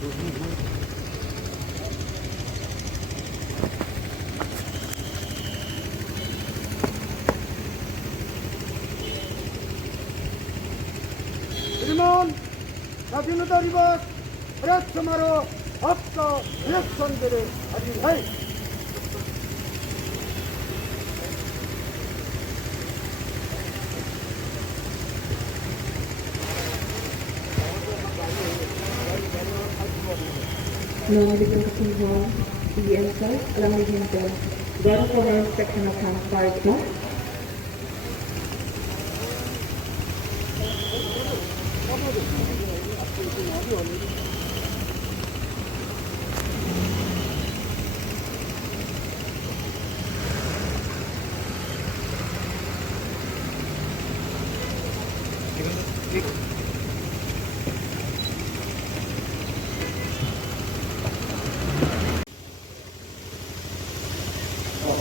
Everyone, স্বাধীনতা দিবস পরেড সমারোহ आपका रिएक्शन दे रहे हाजिर है। Non-living home, ENSL, alam mo Garo cover section of hand part mo.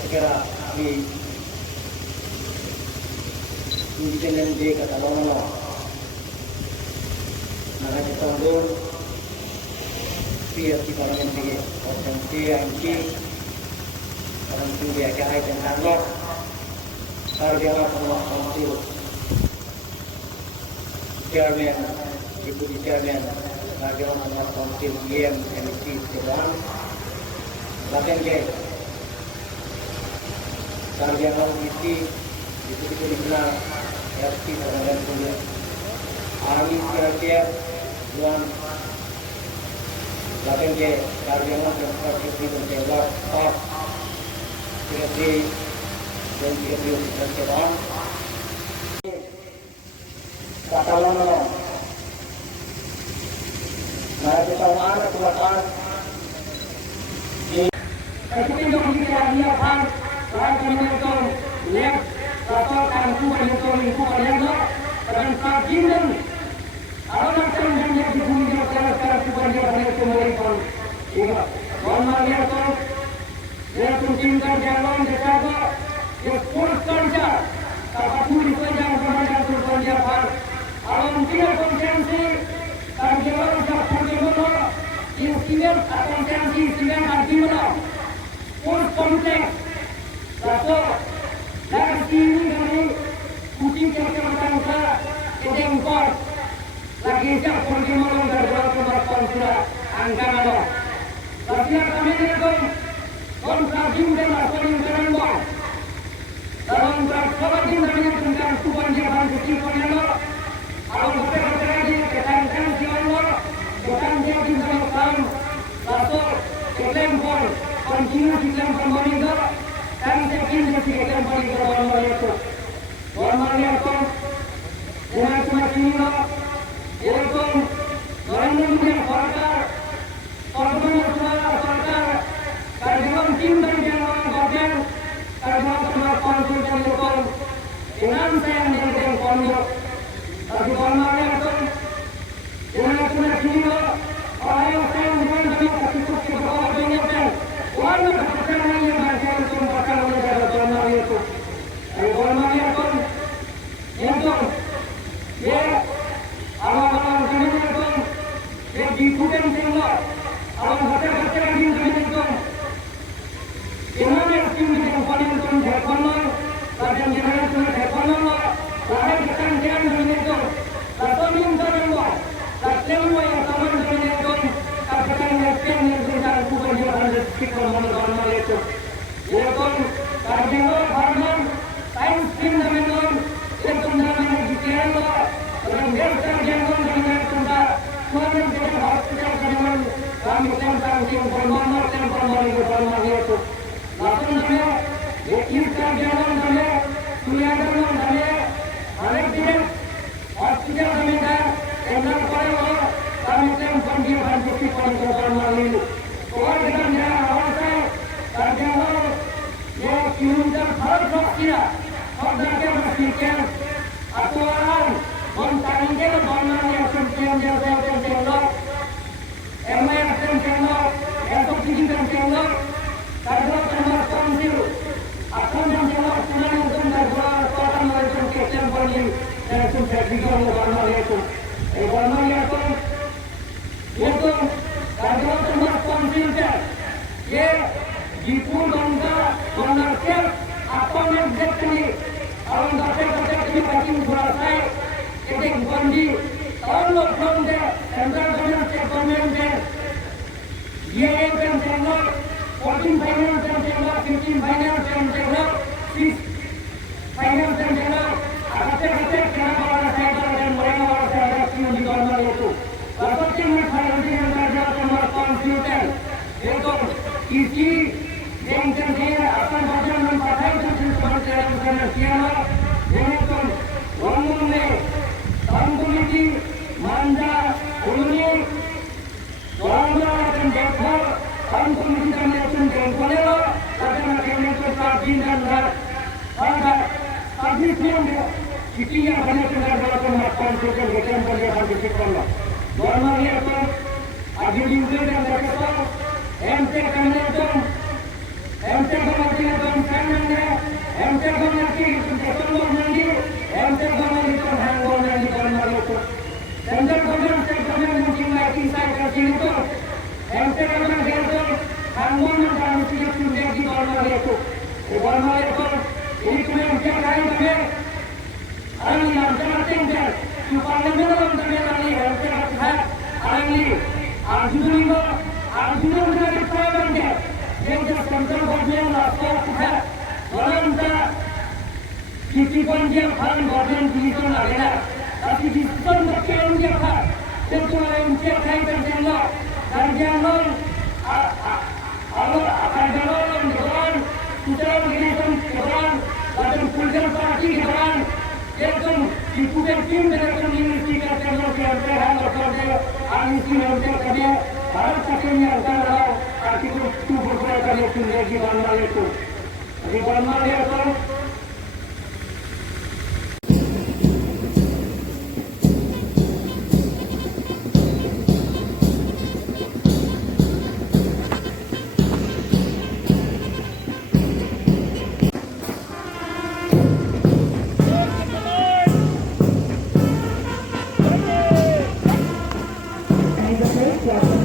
Segera di independen di Catalonia, naga di tahun PSC Parlemen di Organisasi IMC, orang tinggi AKI dan Carlos, Sarjana Penguasa Konsil, Chairman, Deputy Chairman, Sarjana Penguasa Konsil IMC Sedan, Laten J. Sarjana Isi Deputy Commissioner FC Penanganan Police Army Secretary Tuan Laten J. Sarjana Transportasi dan Jawa Staff Secretary dan Secretary Sekretariat Catalonia. Mari kita mengarah ke belakang. Presiden Jokowi Dodo Raja lihat laporkan kuban dan sarjinen anak yang di bumi secara kuban hanya kembalikan ingat normal lihat dia cinta jalan jaga dia full kerja tapi di kerja kemudian kerja alam tidak konsensi sarjana sarjana yang tidak konsensi tidak sarjana full konteks. Lalu dari sini dari kucing kecamatan ke Dengkor lagi siap pergi melontar dari kemarahan sudah angkat ada. Latihan kami itu kontrajim dan laporan kerana dalam beraktivitas dengan tentang tuan jalan kecil penelo alam betul lagi kesankan siapa kesankan siapa lalu ke Dengkor continue silam kembali dan yakin disiapkan bagi orang itu. Orang itu dengan semacamnya itu orang yang berkorban, korban masyarakat, karena cinta dan korban, karena semua konsultan itu dengan saya yang konsul. Tapi orang itu dengan semacamnya orang yang saya mengenal kasih kepada warna kepasangan yang berhasil merupakan negara Jerman itu. Jerman itu, dia awal-awal Jerman itu, dia Diphu dan Diphu, awal baca-baca lagi itu. Jerman yang paling Jerman, bagian Jerman itu Jerman, lahir kesan Jerman itu, lalu yang Jerman, lalu yang Jerman itu. Yang berjalan bukan dia ada speaker mana itu. Dia pun karena karena sains dengan itu namanya dikirim dan dia terjangkau dengan tentang mana dia hospital dengan kami tentang yang bermana itu. Lalu dia kita jalan dengan suliangan dengan ada dia hospital dengan enam orang kami tentang dia berjumpa dengan malu. Orang dengan dia awal saya karena dia kirimkan hal dia dia berpikir atau orang mencari dia benar yang sentian dia sentian emang sentian atau pikiran sentian karena termasuk konsil akan menjawab dengan benar-benar orang ये Diphu bangsa cek apa yang jadi orang dapat di bagi selesai jadi kondi kalau belum deh central government deh ये kan channel 14 finance channel 15 finance channel 6 finance channel kata kenapa saya dan mereka saya semua di dalam itu lepas itu finance yang ada sama komputer itu isi yang terjadi akan bagian memperbaiki seperti yang saya siapa yaitu umumnya kommuniti manda umumnya orang akan dapat kommuniti kami akan berkolera akan kami terpaksa dan ada public yang kita hanya mengadakan makan sesuatu yang boleh dilakukan. Normal itu ada juga yang berkata MT kami itu MT kami itu karena MT kami itu betul nanti MT kami itu hanggung nanti normal itu. Tender kami mungkin lagi saya kasih itu MT kami itu hanggung nanti itu menjadi normal itu. Normal itu ini MT kami orang yang tertinggal supaya mereka menjadi MT kami Arjuna menjadi pelayan dia. Yang central government apa? Orang tak kisi panjang kan government kisi nak. Tapi di sana macam dia kan. Sesuatu yang cakap tentang kerjaan apa jalan jalan sudah begini jalan dan puljar parti jalan. Yang Diphu tim direction ministry kerja kerja hal kerja anisi kerja kerja harus pakai antara artikel tu berbuat kerja kerja di mana itu And the first